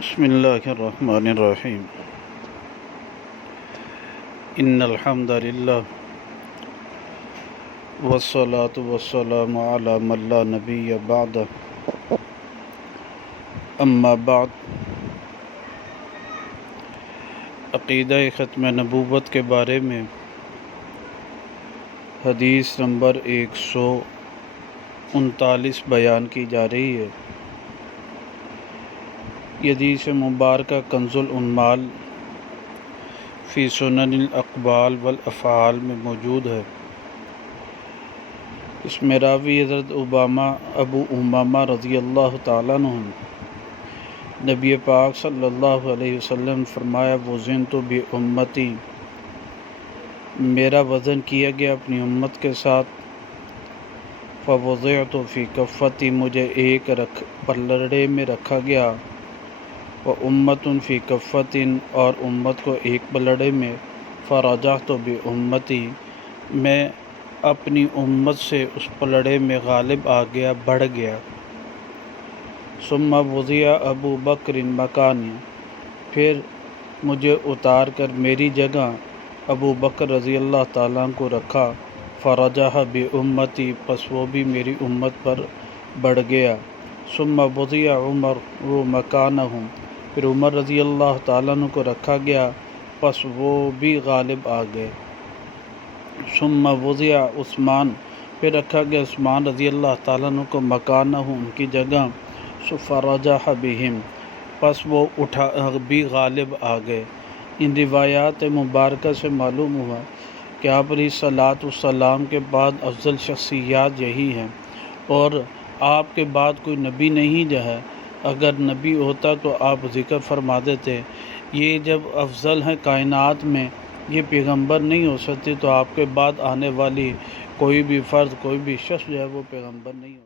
بسم اللہ الرحمن الرحیم ان الحمد للہ والصلاة والسلام علی من لا نبی بعد اما بعد عقیدہ ختم نبوت کے بارے میں حدیث نمبر 139 بیان کی جا رہی ہے۔ یہ حدیث مبارکہ کنز العمال فی سنن الاقوال والافعال میں موجود ہے۔ اس میں راوی حضرت ابو امامہ رضی اللہ تعالیٰ عنہ، نبی پاک صلی اللہ علیہ وسلم فرمایا وزنت بامتی، میرا وزن کیا گیا اپنی امت کے ساتھ، فوضعت فی کفتی، مجھے ایک پلڑے میں رکھا گیا، وامۃ فی کفۃ، اور امت کو ایک پلڑے میں، فرجعت بامتی، میں اپنی امت سے اس پلڑے میں غالب آ گیا، بڑھ گیا۔ ثم وضع ابو بکر مکانی، پھر مجھے اتار کر میری جگہ ابو بکر رضی اللہ تعالیٰ عنہ کو رکھا، فرجع بامتی، پس وہ بھی میری امت پر بڑھ گیا۔ ثم وضع عمر مکانہ، پھر عمر رضی اللہ تعالیٰ عنہ کو رکھا گیا، پس وہ بھی غالب آ گئے۔ ثم وضع عثمان، پھر رکھا گیا عثمان رضی اللہ تعالیٰ عنہ کو مکانہ، ان کی جگہ، فرجع بہم، پس وہ بھی غالب آ گئے۔ ان روایات مبارکہ سے معلوم ہوا کہ آپ علیہ الصلوۃ والسلام کے بعد افضل شخصیات یہی ہیں، اور آپ کے بعد کوئی نبی نہیں جو ہے، اگر نبی ہوتا تو آپ ذکر فرما دیتے۔ یہ جب افضل ہیں کائنات میں، یہ پیغمبر نہیں ہو سکتے، تو آپ کے بعد آنے والی کوئی بھی فرد، کوئی بھی شخص جو ہے وہ پیغمبر نہیں ہو